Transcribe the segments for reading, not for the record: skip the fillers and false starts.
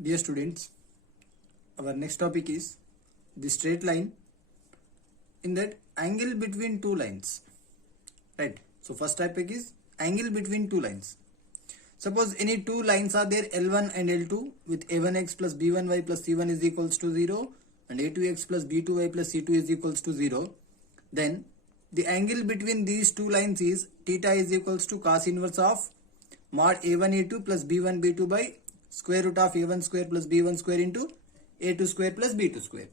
Dear students, our next topic is the straight line in that angle between two lines. Right. So first topic is angle between two lines. Suppose any two lines are there, L1 and L2, with A1x plus B1y plus C1 is equals to 0 and A2x plus B2y plus C2 is equals to 0. Then the angle between these two lines is theta is equals to cos inverse of mod A1 A2 plus B1 B2 by square root of A1 square plus B1 square into A2 square plus B2 square.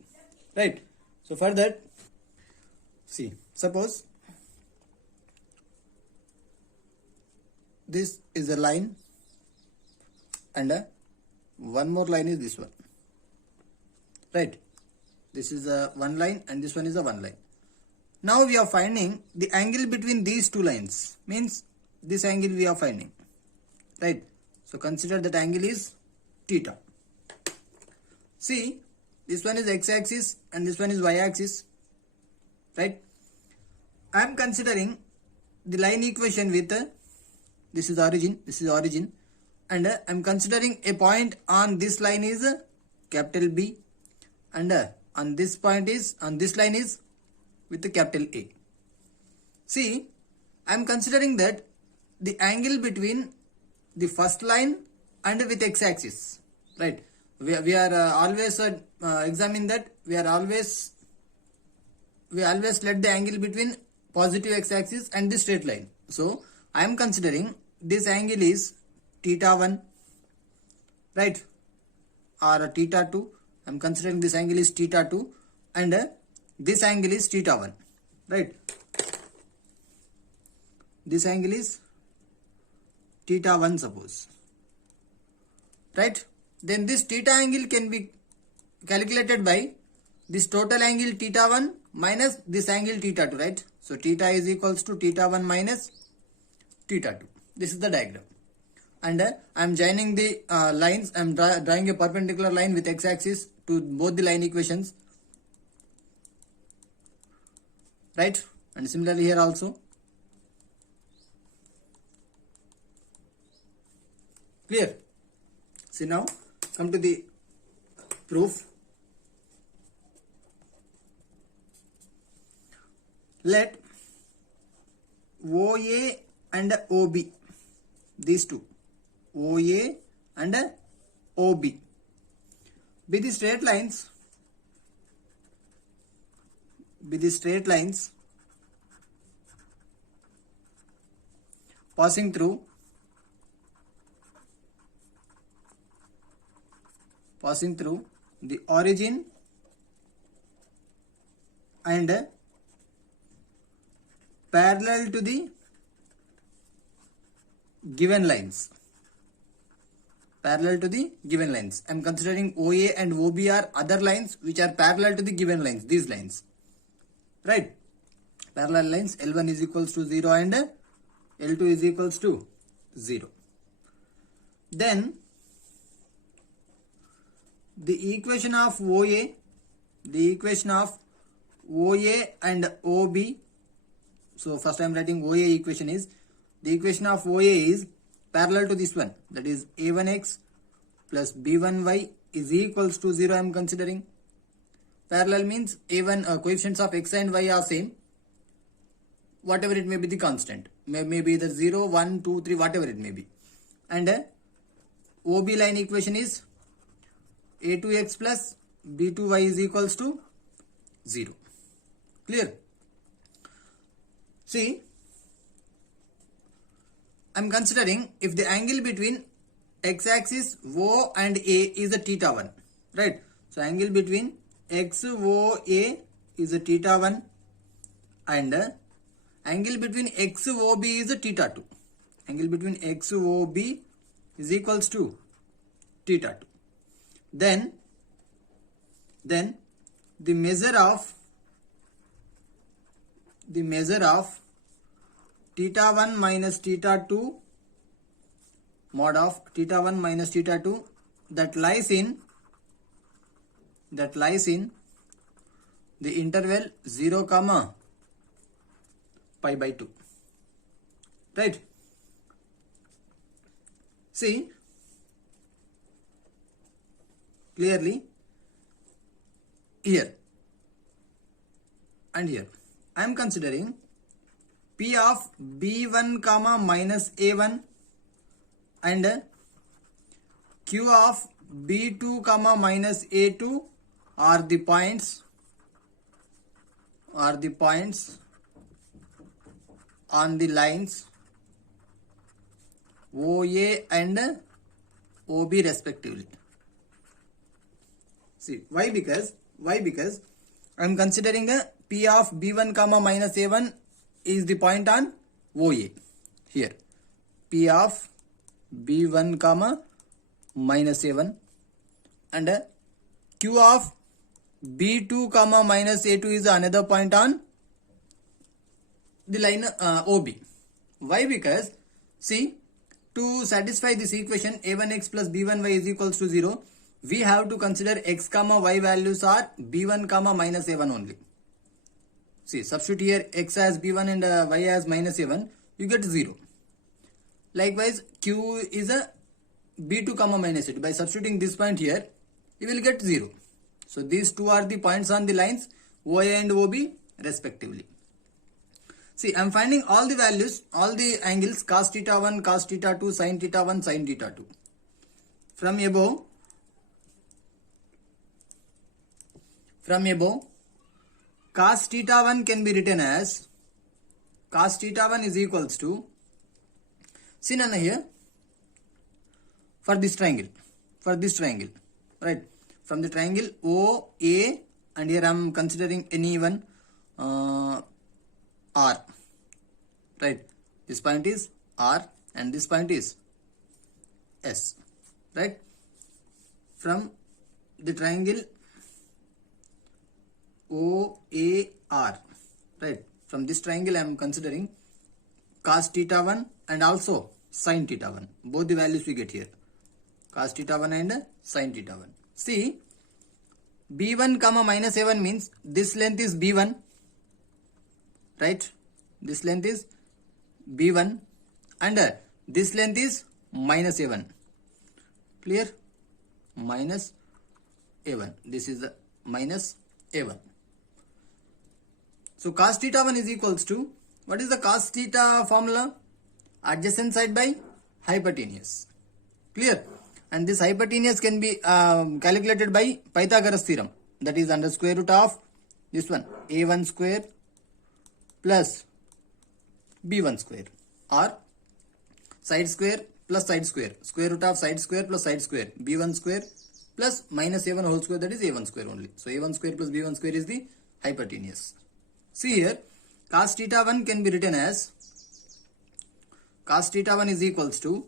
Right. So for that, see, suppose this is a line and one more line is this one. Right. This is a one line and this one is a one line. Now we are finding the angle between these two lines, means this angle we are finding. Right. So consider that angle is theta. See, this one is x-axis and this one is y-axis. Right. I am considering the line equation with this is origin, and I am considering a point on this line is capital B, and on this line is with the capital A. See, I am considering that the angle between the first line and with x-axis. Right. We are always examine that we always let the angle between positive x-axis and the straight line. So I am considering this angle is theta 1, right, or theta 2. I am considering this angle is theta 2 and this angle is theta 1, right. This angle is theta 1, suppose, right. Then this theta angle can be calculated by this total angle theta 1 minus this angle theta 2, right. So theta is equals to theta 1 minus theta 2. This is the diagram, and I am joining the lines. I am drawing a perpendicular line with x-axis to both the line equations, right, and similarly here also. Clear? See, now come to the proof. Let OA and OB, these two, OA and OB, be the straight lines, passing through the origin and parallel to the given lines. I am considering OA and OB are other lines which are parallel to the given lines, these lines, right. Parallel lines, L1 is equals to 0 and L2 is equals to 0. Then the equation of OA and OB. So first I am writing OA equation is, the equation of OA is parallel to this one, that is A1x plus B1y is equals to 0. I am considering parallel means A1 coefficients of x and y are same, whatever it may be the constant, may be either 0, 1, 2, 3, whatever it may be, and OB line equation is A2x plus B2y is equals to 0. Clear? See, I am considering if the angle between x-axis O and A is a theta 1, right. So angle between XOA is a theta 1 and angle between XOB is a theta 2. Angle between XOB is equals to theta 2. Then the measure of theta 1 minus theta 2, mod of theta 1 minus theta 2, that lies in the interval 0, pi by 2, right. See, clearly here and here. I am considering P of B1 comma minus A1 and Q of B2 comma minus A2 are the points on the lines OA and OB respectively. See, why? Because I am considering a P of B1 comma minus A1 is the point on OA. Here P of B1 comma minus A1 and Q of B2 comma minus A2 is another point on the line OB. Why? Because see, to satisfy this equation A1x plus B1y is equals to 0, we have to consider x comma y values are B1 comma minus A1 only. See, substitute here x as B1 and y as minus A1, you get 0. Likewise, Q is a B2 comma minus A2. By substituting this point here, you will get 0. So these two are the points on the lines OA and OB respectively. See, I am finding all the values, all the angles cos theta 1, cos theta 2, sin theta 1, sin theta 2. From above, cos theta 1 can be written as cos theta 1 is equals to, see Nana here, for this triangle, right? From the triangle OA, and here I am considering any one R, right? This point is R and this point is S, right? From the triangle OAR, right? From this triangle I am considering cos theta 1 and also sin theta 1. Both the values we get here, cos theta 1 and sin theta 1. See, B1 comma minus A1 means this length is B1, right? This length is B1 and this length is minus A1. Clear? Minus A1. This is the minus A1. So cos theta 1 is equals to, what is the cos theta formula? Adjacent side by hypotenuse. Clear? And this hypotenuse can be calculated by Pythagoras theorem. That is under square root of this one, A1 square plus B1 square, or side square plus side square, square root of side square plus side square, B1 square plus minus A1 whole square, that is A1 square only. So A1 square plus B1 square is the hypotenuse. See here, cos theta 1 can be written as, cos theta 1 is equals to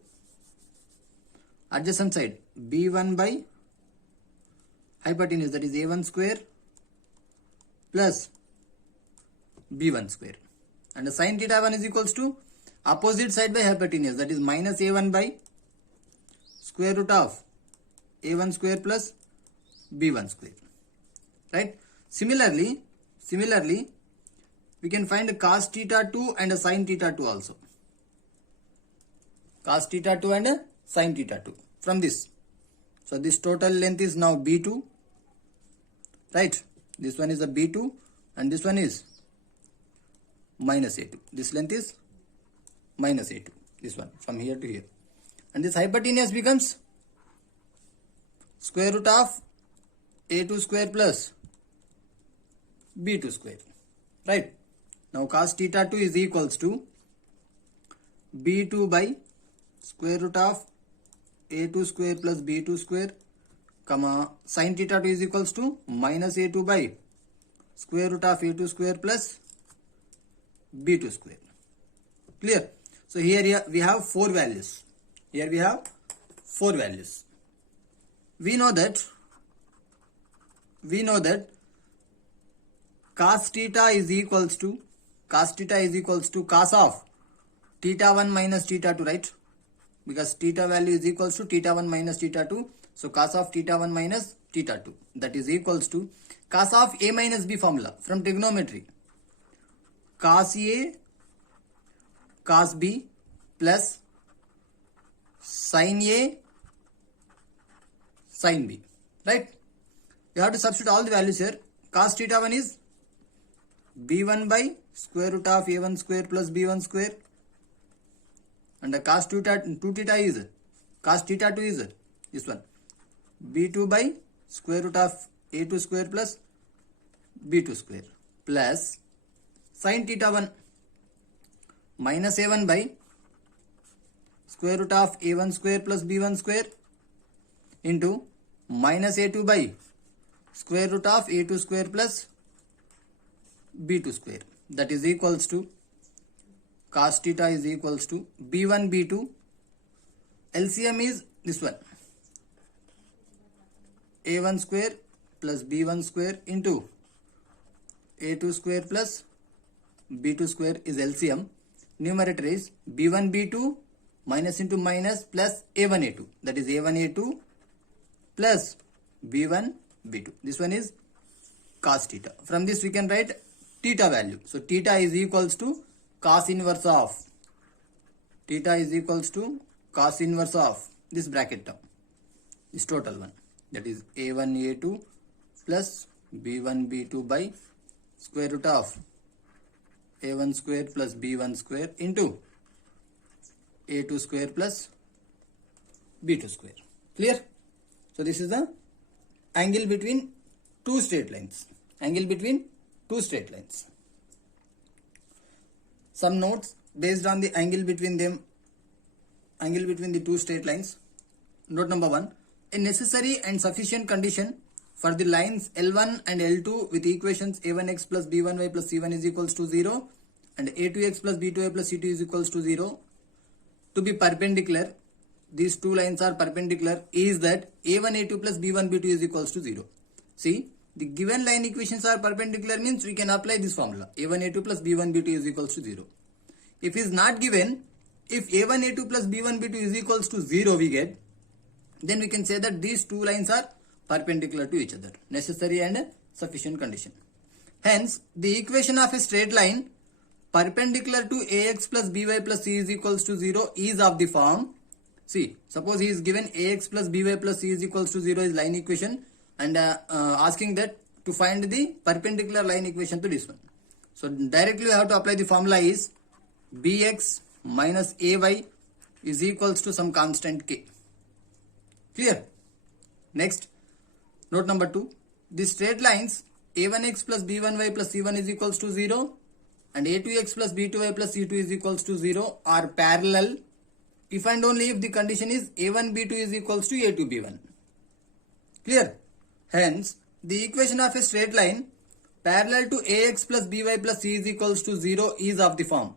adjacent side B1 by hypotenuse, that is A1 square plus B1 square, and the sin theta 1 is equals to opposite side by hypotenuse, that is minus A1 by square root of A1 square plus B1 square, right? Similarly, we can find cos theta 2 and sin theta 2 also. Cos theta 2 and sin theta 2 from this. So this total length is now B2, right? This one is a B2 and this one is minus A2. This length is minus A2. This one from here to here. And this hypotenuse becomes square root of A2 square plus B2 square, right? Now cos theta 2 is equals to B2 by square root of A2 square plus B2 square, comma sin theta 2 is equals to minus A2 by square root of A2 square plus B2 square. Clear? So here we have 4 values. Here we have 4 values. We know that cos theta is equals to cos of theta 1 minus theta 2, right? Because theta value is equals to theta 1 minus theta 2. So cos of theta 1 minus theta 2, that is equals to cos of A minus B formula from trigonometry. Cos A cos B plus sin A sin B. right? You have to substitute all the values here. Cos theta 1 is b1 by square root of a1 square plus b1 square, and the cos 2 theta is cos theta 2 is this one, b2 by square root of a2 square plus b2 square, plus sin theta 1 minus a1 by square root of a1 square plus b1 square into minus a2 by square root of a2 square plus b2 square, that is equals to cos theta is equals to b1 b2, LCM is this one, a1 square plus b1 square into a2 square plus b2 square is LCM. Numerator is b1 b2 minus into minus plus a1 a2, that is a1 a2 plus b1 b2. This one is cos theta. From this we can write theta value. So theta is equals to cos inverse of, theta is equals to cos inverse of this bracket term, this total one, that is a1 a2 plus b1 b2 by square root of a1 square plus b1 square into a2 square plus b2 square. Clear? So this is the angle between two straight lines. Angle between two straight lines. Some notes based on the angle between them, angle between the two straight lines. Note number 1. A necessary and sufficient condition for the lines L1 and L2 with equations a1x plus b1y plus c1 is equals to 0 and a2x plus b2y plus c2 is equals to 0 to be perpendicular, these two lines are perpendicular, is that a1 a2 plus b1 b2 is equals to 0. See, the given line equations are perpendicular means we can apply this formula, a1 a2 plus b1 b2 is equals to 0. If is not given, if a1 a2 plus b1 b2 is equals to 0 we get, then we can say that these two lines are perpendicular to each other, necessary and sufficient condition. Hence, the equation of a straight line perpendicular to ax plus by plus c is equals to 0 is of the form, see, suppose he is given ax plus by plus c is equals to 0 is line equation, and asking that to find the perpendicular line equation to this one. So directly we have to apply the formula is bx minus ay is equals to some constant k. Clear? Next, note number 2. The straight lines a1x plus b1y plus c1 is equals to 0 and a2x plus b2y plus c2 is equals to 0 are parallel if and only if the condition is a1 b2 is equals to a2 b1. Clear? Hence, the equation of a straight line parallel to ax plus by plus c is equals to 0 is of the form.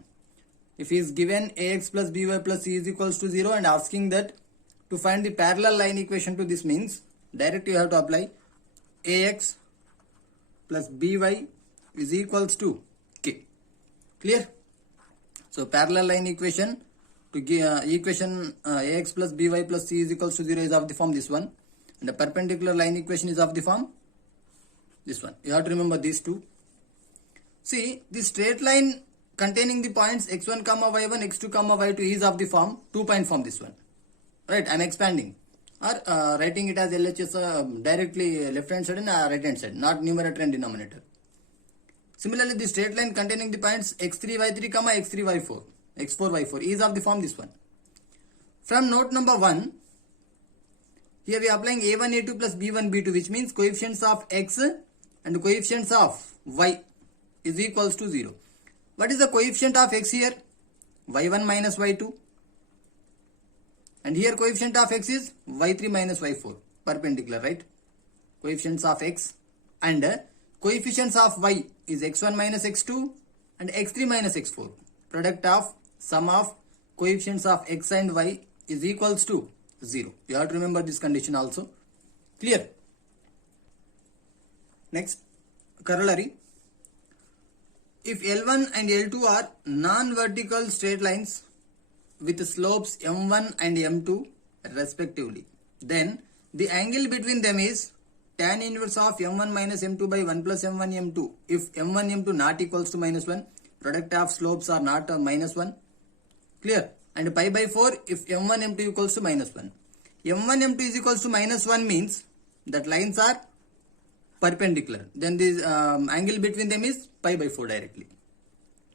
If he is given ax plus by plus c is equals to 0 and asking that to find the parallel line equation to this means, directly you have to apply ax plus by is equals to k. Clear? So parallel line equation to give equation ax plus by plus c is equals to 0 is of the form this one, and the perpendicular line equation is of the form this one. You have to remember these two. See, the straight line containing the points x1 comma y1 x2 comma y2 is of the form 2-point form this one, right? I am expanding or writing it as LHS directly left hand side and right hand side, not numerator and denominator. Similarly, the straight line containing the points x3 y3 comma x3 y4 x4 y4 is of the form this one. From note number 1, here we are applying a1 a2 plus b1 b2, which means coefficients of x and coefficients of y is equals to 0. What is the coefficient of x here? y1 minus y2, and here coefficient of x is y3 minus y4, perpendicular, right? Coefficients of x and coefficients of y is x1 minus x2 and x3 minus x4. Product of sum of coefficients of x and y is equals to 0. You have to remember this condition also. Clear? Next, corollary. If L1 and L2 are non-vertical straight lines with slopes m1 and m2 respectively, then the angle between them is tan inverse of m1 minus m2 by 1 plus m1 m2. If m1 m2 not equals to minus 1, product of slopes are not minus 1. Clear? And pi by 4 if m1 m2 equals to minus 1. m1 m2 is equals to minus 1 means that lines are perpendicular, then this angle between them is pi by 4 directly.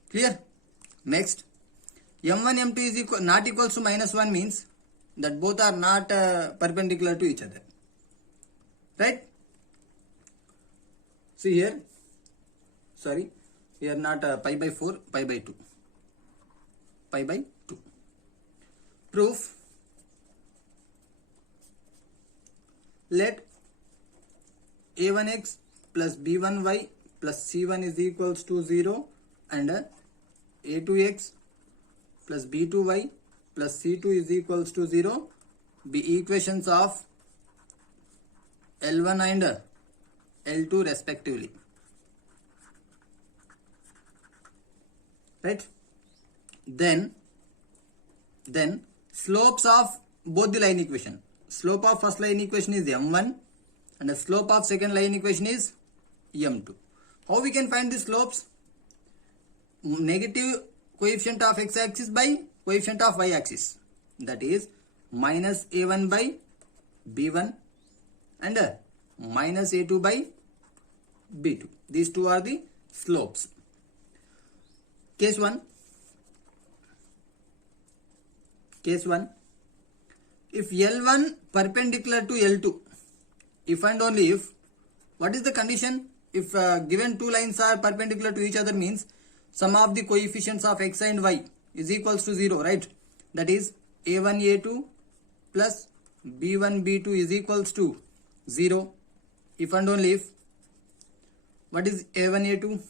Clear? Next, m1 m2 is not equals to minus 1 means that both are not perpendicular to each other, right? See here, sorry, here not pi by 4, pi by 2, pi by 2. Proof, let a1x plus b1y plus c1 is equals to 0 and a2x plus b2y plus c2 is equals to 0 be equations of L1 and L2 respectively, right? Then slopes of both the line equation, slope of first line equation is m1 and the slope of second line equation is m2. How we can find the slopes? Negative coefficient of x-axis by coefficient of y-axis, that is minus a1 by b1 and minus a2 by b2. These two are the slopes. Case 1. If L1 perpendicular to L2, if and only if, what is the condition? If given two lines are perpendicular to each other means sum of the coefficients of x and y is equals to 0, right? That is a1 a2 plus b1 b2 is equals to 0. If and only if, what is a1 a2,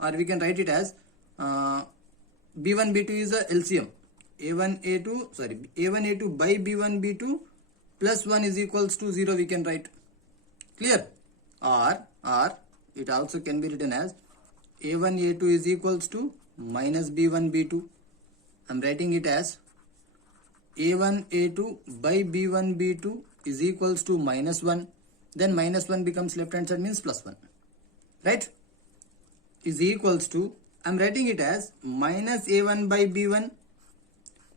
or we can write it as b1 b2 is a LCM. a1 a2 by b1 b2 plus 1 is equals to 0 we can write. Clear? Or it also can be written as a1 a2 is equals to minus b1 b2. I'm writing it as a1 a2 by b1 b2 is equals to minus 1. Then minus 1 becomes left hand side means plus 1. Right? Is equals to, I'm writing it as minus a1 by b1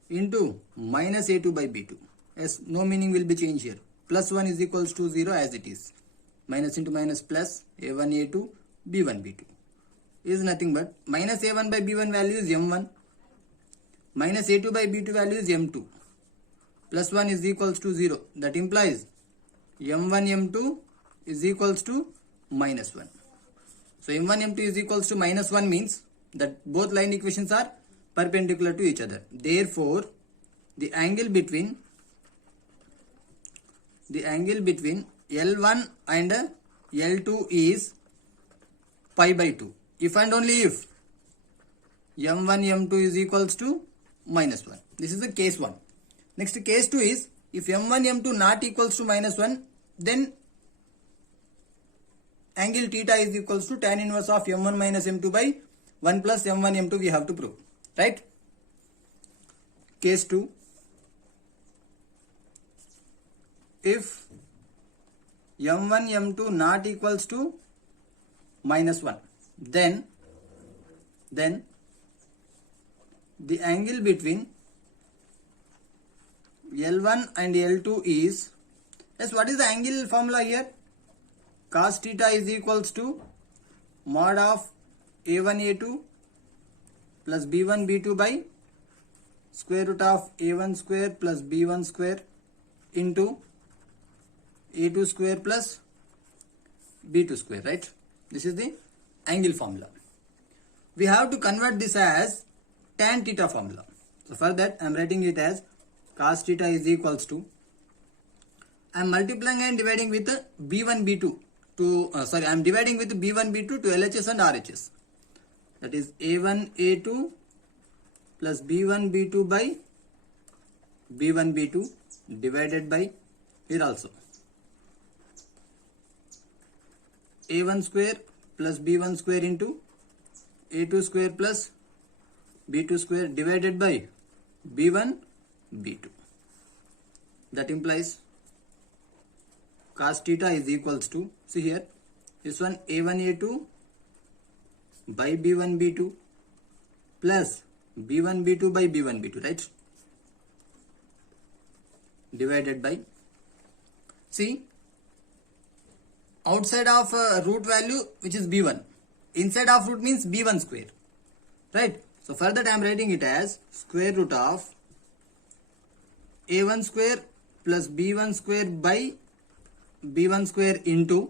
into minus a2 by b2. As no meaning will be changed here. Plus 1 is equals to 0 as it is. Minus into minus plus a1 a2 b1 b2 is nothing but minus a1 by b1 value is m1, minus a2 by b2 value is m2, plus 1 is equals to 0. That implies m1 m2 is equals to minus 1. So m1 m2 is equals to minus 1 means that both line equations are perpendicular to each other. Therefore, the angle between L1 and L2 is pi by 2. If and only if m1 m2 is equals to minus 1. This is the case 1. Next case 2 is if m1 m2 not equals to minus 1, then angle theta is equals to tan inverse of m1 minus m2 by 1 plus m1 m2 we have to prove. Right? Case 2. If m1 m2 not equals to minus 1, then the angle between L1 and L2 is, yes, what is the angle formula here? Cos theta is equals to mod of a1 a2 plus b1 b2 by square root of a1 square plus b1 square into a2 square plus b2 square, right? This is the angle formula. We have to convert this as tan theta formula. So for that I am writing it as cos theta is equals to, I am multiplying and dividing with b1 b2 to I am dividing with b1 b2 to LHS and RHS. That is a1 a2 plus b1 b2 by b1 b2 divided by, here also, a1 square plus b1 square into a2 square plus b2 square divided by b1 b2. That implies cos theta is equals to, see here, this one a1 a2 by b1 b2 plus b1 b2 by b1 b2, right? Divided by, see, outside of root value which is b1. Inside of root means b1 square. Right? So for that I am writing it as square root of a1 square plus b1 square by b1 square into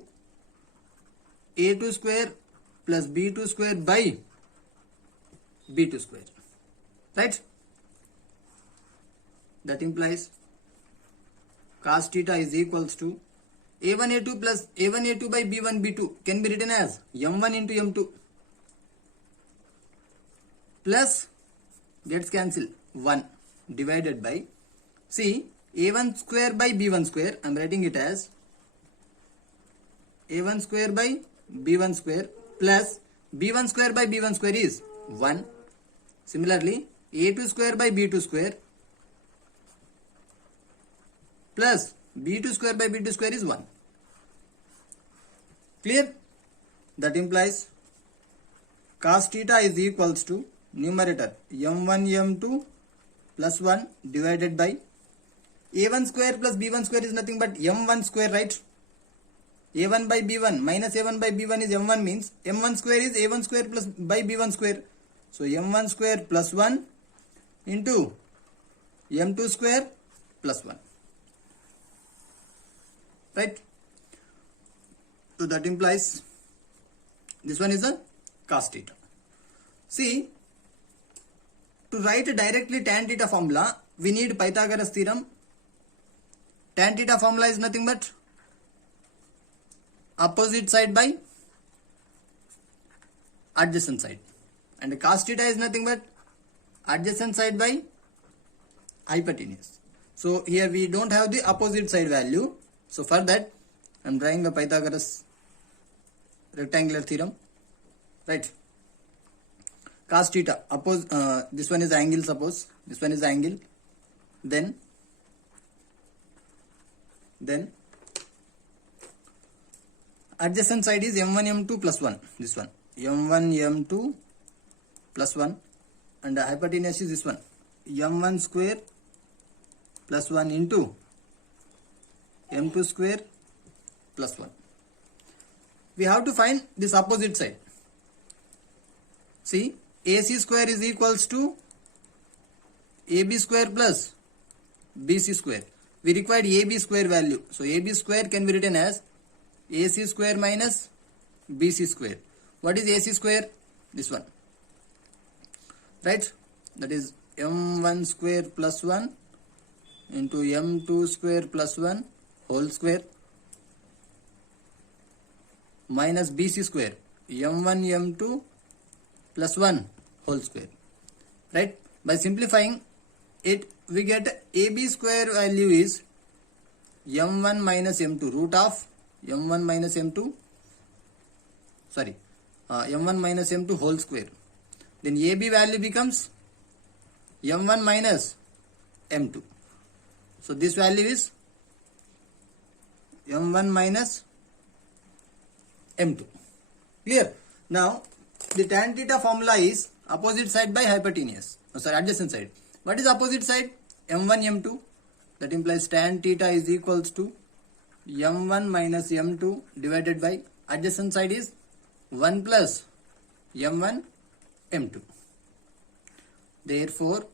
a2 square plus b2 square by b2 square. Right? That implies cos theta is equals to a1 a2 plus a1 a2 by b1 b2 can be written as m1 into m2 plus gets cancel 1 divided by, see, a1 square by b1 square, I am writing it as a1 square by b1 square plus b1 square by b1 square is 1. Similarly, a2 square by b2 square plus b2 square by b2 square is 1. Clear? That implies cos theta is equals to numerator m1 m2 plus 1 divided by a1 square plus b1 square is nothing but m1 square, right? a1 by b1 minus a1 by b1 is m1 means m1 square is a1 square plus by b1 square. So m1 square plus 1 into m2 square plus 1. Right? So that implies this one is a cos theta. See, to write directly tan theta formula, we need Pythagoras theorem. Tan theta formula is nothing but opposite side by adjacent side, and cos theta is nothing but adjacent side by hypotenuse. So here we don't have the opposite side value. So for that I am drawing a Pythagoras rectangular theorem. Right? Cos theta, this one is angle, suppose this one is angle, then adjacent side is m1 m2 plus 1, this one m1 m2 plus 1, and the hypotenuse is this one m1 square plus 1 into m2 square plus 1. We have to find this opposite side. See, AC square is equals to AB square plus BC square. We required AB square value. So AB square can be written as AC square minus BC square. What is AC square? This one. Right? That is M1 square plus 1 into M2 square plus 1 whole square minus BC square M1 M2 plus 1 whole square. Right? By simplifying it, we get AB square value is M1 minus M2 root of M1 minus M2, sorry, M1 minus M2 whole square. Then AB value becomes M1 minus M2. So this value is M1 minus M2. Clear? Now the tan theta formula is opposite side by hypotenuse. Oh, sorry, adjacent side. What is opposite side? M1 M2. That implies tan theta is equals to M1 minus M2 divided by adjacent side is 1 plus M1 M2. Therefore,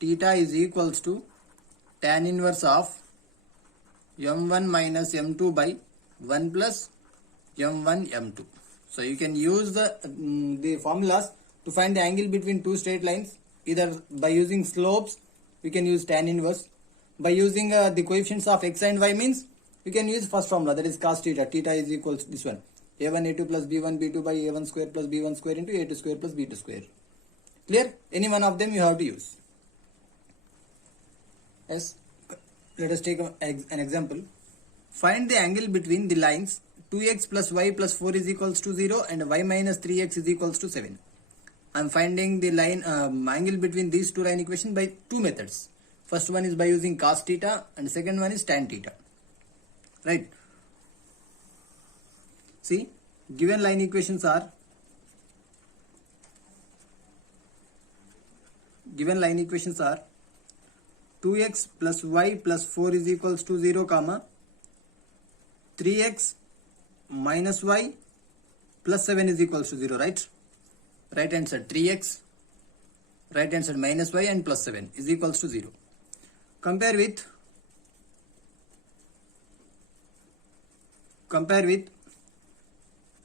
theta is equals to tan inverse of M1 minus M2 by 1 plus M1 M2. So you can use the formulas to find the angle between two straight lines. Either by using slopes, we can use tan inverse. By using the coefficients of x and y means, we can use first formula, that is cos theta. Theta is equals to this one, a1 a2 plus b1 b2 by a1 square plus b1 square into a2 square plus b2 square. Clear? Any one of them you have to use. Yes. Let us take an example. Find the angle between the lines 2x plus y plus 4 is equals to 0 and y minus 3x is equals to 7. I am finding the line angle between these two line equations by two methods. First one is by using cos theta and second one is tan theta. Right? See, given line equations are 2x plus y plus 4 is equals to 0 comma 3x minus y plus 7 is equals to 0, right? Right hand side 3x, right hand side minus y and plus 7 is equals to 0. Compare with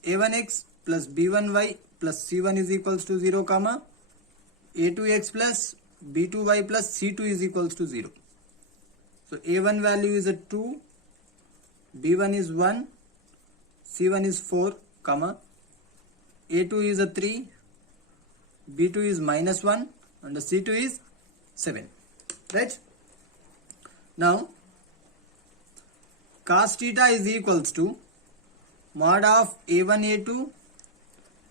a1x plus b1y plus c1 is equals to 0, comma a2x plus b2y plus c2 is equals to 0. So a1 value is a 2, b1 is 1, c1 is 4, comma a2 is a 3, b2 is minus 1 and the c2 is 7, right? Now cos theta is equals to mod of a1 a2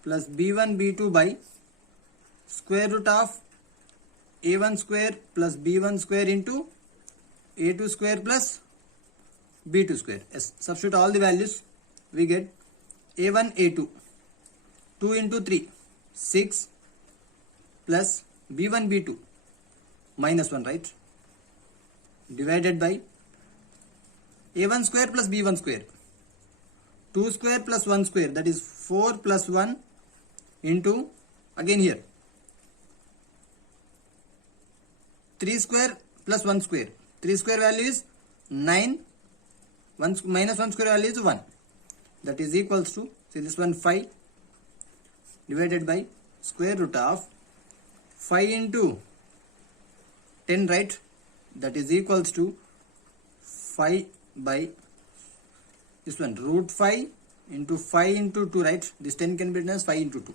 plus b1 b2 by square root of a1 square plus b1 square into a2 square plus b2 square. Yes, substitute all the values, we get a1 a2 2 into 3 6 plus b1 b2 minus 1, right, divided by a1 square plus b1 square 2 square plus 1 square, that is 4 plus 1 into, again here 3 square plus 1 square, 3 square value is 9, 1 minus 1 square value is 1, that is equals to, see this one 5 divided by square root of 5 into 10, right, that is equals to 5 by this one root 5 into 5 into 2, right, this 10 can be written as 5 into 2,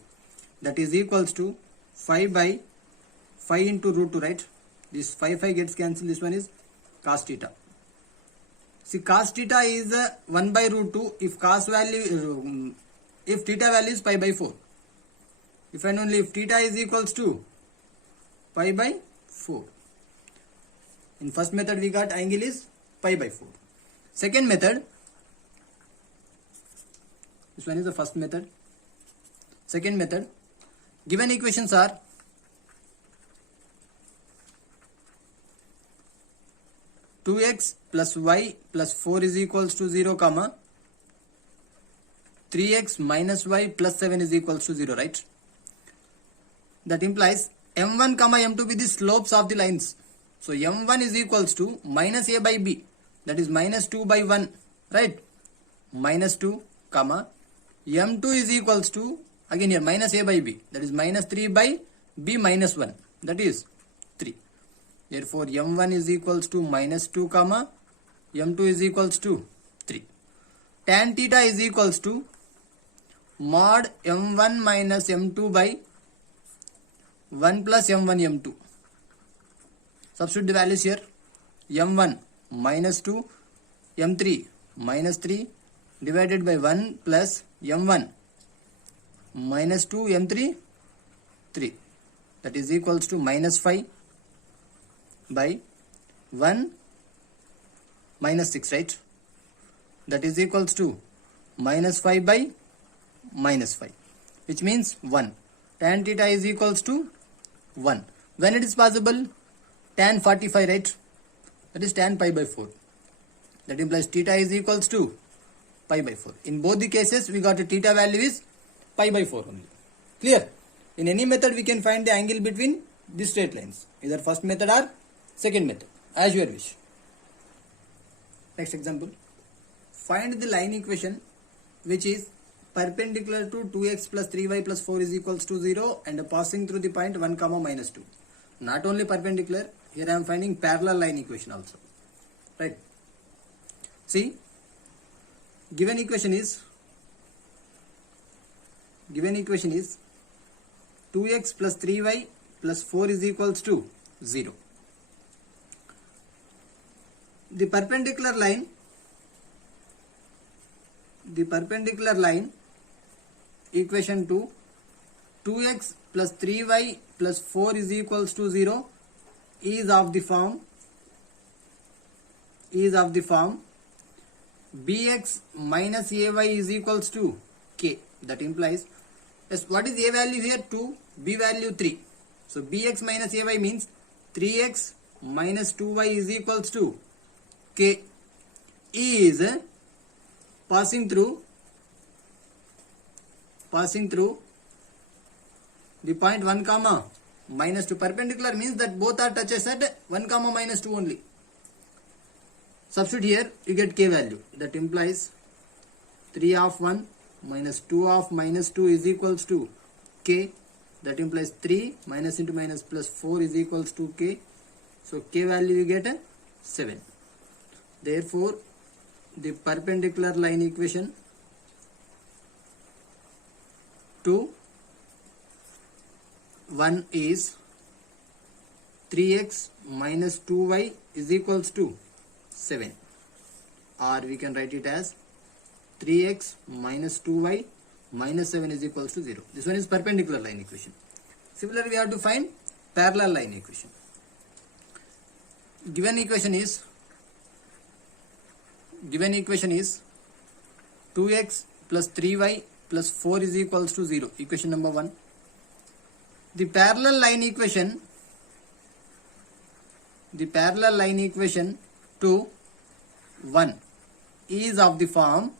that is equals to 5 by 5 into root 2, right, this 5 gets cancelled, this one is cos theta. See, cos theta is 1 by root 2 if cos value, if theta value is pi by 4, if and only if theta is equals to pi by 4. In first method we got angle is pi by 4. Second method, this one is the first method. Second method, given equations are 2x plus y plus 4 is equals to 0, comma 3x minus y plus 7 is equals to 0, right? That implies m1 comma m2 be the slopes of the lines. So m1 is equals to minus a by b, that is minus 2 by 1, right, minus 2, comma m2 is equals to, again here minus a by b, that is minus 3 by b minus 1, that is 3. Therefore m1 is equals to minus 2, comma m2 is equals to 3. Tan theta is equals to mod m1 minus m2 by 1 plus m1 m2. Substitute the values here, m1 minus 2, m3 minus 3 divided by 1 plus m1 minus 2, m3 3, that is equals to minus 5 by 1 minus 6, right, that is equals to minus 5 by minus 5, which means 1. Tan theta is equals to 1. When it is possible, tan 45, right, that is tan pi by 4, that implies theta is equals to pi by 4. In both the cases we got a theta value is pi by 4 only. Clear? In any method we can find the angle between these straight lines, either first method or second method, as your wish. Next example, find the line equation which is perpendicular to 2x plus 3y plus 4 is equals to 0 and passing through the point 1 comma minus 2. Not only perpendicular, here I am finding parallel line equation also, right? See, given equation is 2x plus 3y plus 4 is equals to 0. The perpendicular line equation to 2x plus 3y plus 4 is equals to 0 is of the form bx minus ay is equals to k. That implies, yes, what is a value here? 2, b value 3. So bx minus ay means 3x minus 2y is equals to k is passing through passing through the point 1 comma minus 2. Perpendicular means that both are touches at 1 comma minus 2 only. Substitute here, you get k value. That implies 3 of 1 minus 2 of minus 2 is equals to k. That implies 3 minus into minus plus 4 is equals to k. So k value you get 7. Therefore, the perpendicular line equation to 1 is 3x minus 2y is equals to 7, or we can write it as 3x minus 2y minus 7 is equals to 0. This one is perpendicular line equation. Similarly, we have to find parallel line equation. Given equation is 2x plus 3y plus 4 is equals to 0. Equation number 1. The parallel line equation to 1 is of the form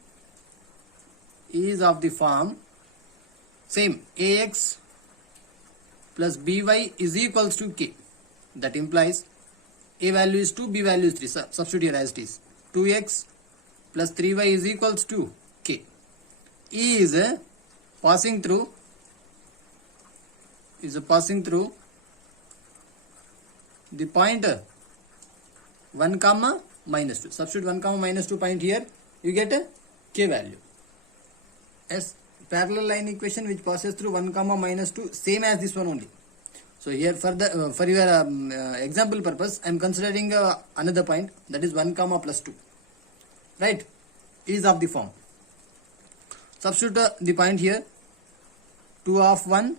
same, ax plus by is equals to k. That implies a value is 2, b value is 3. Substitute here as it is. 2x plus 3y is equals to k. E is passing through the point 1 comma minus 2. Substitute 1 comma minus 2 point here, you get a k value. As parallel line equation which passes through 1 comma minus 2, same as this one only. So here for your example purpose, I am considering another point, that is 1 comma plus 2. Right? Is of the form. Substitute the point here. 2 of 1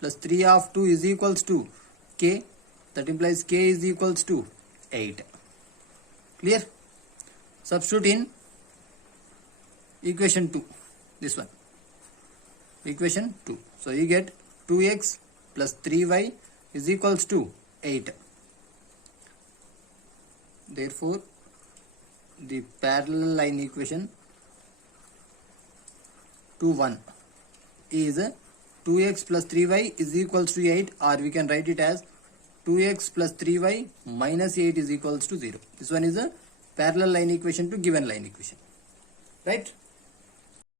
plus 3 of 2 is equals to k. That implies k is equals to 8. Clear? Substitute in equation 2. This one. Equation 2. So you get 2x plus 3y is equals to 8. Therefore, the parallel line equation to 1 is 2x plus 3y is equals to 8, or we can write it as 2x plus 3y minus 8 is equals to 0. This one is a parallel line equation to given line equation. Right?